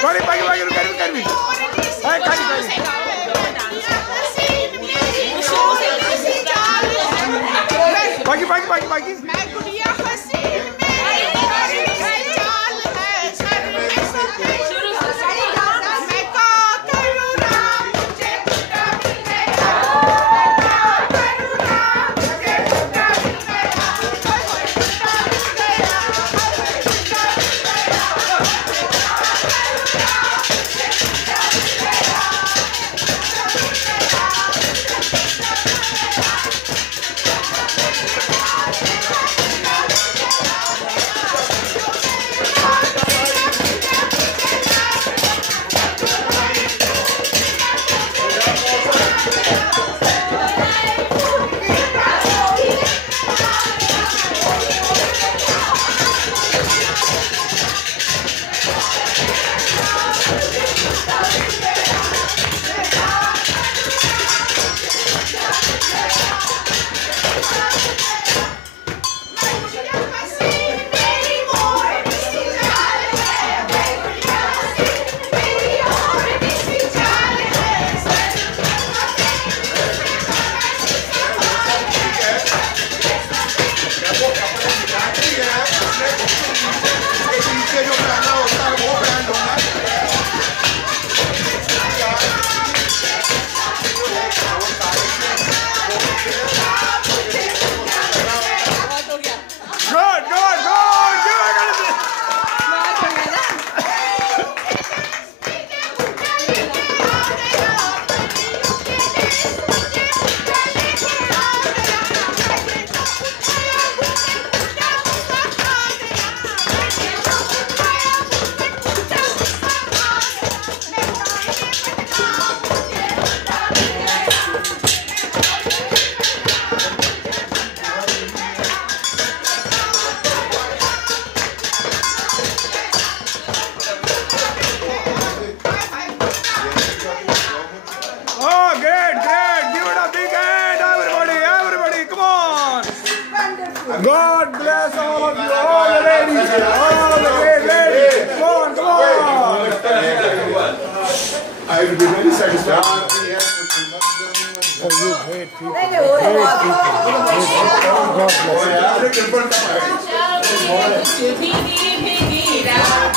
Bagi Karvi. Hai Karvi. Bagi. मैं गुड़िया हसीन God bless all of you, all the ladies, all the great ladies. Come on. I will be very satisfied. Oh, you great people. God bless you.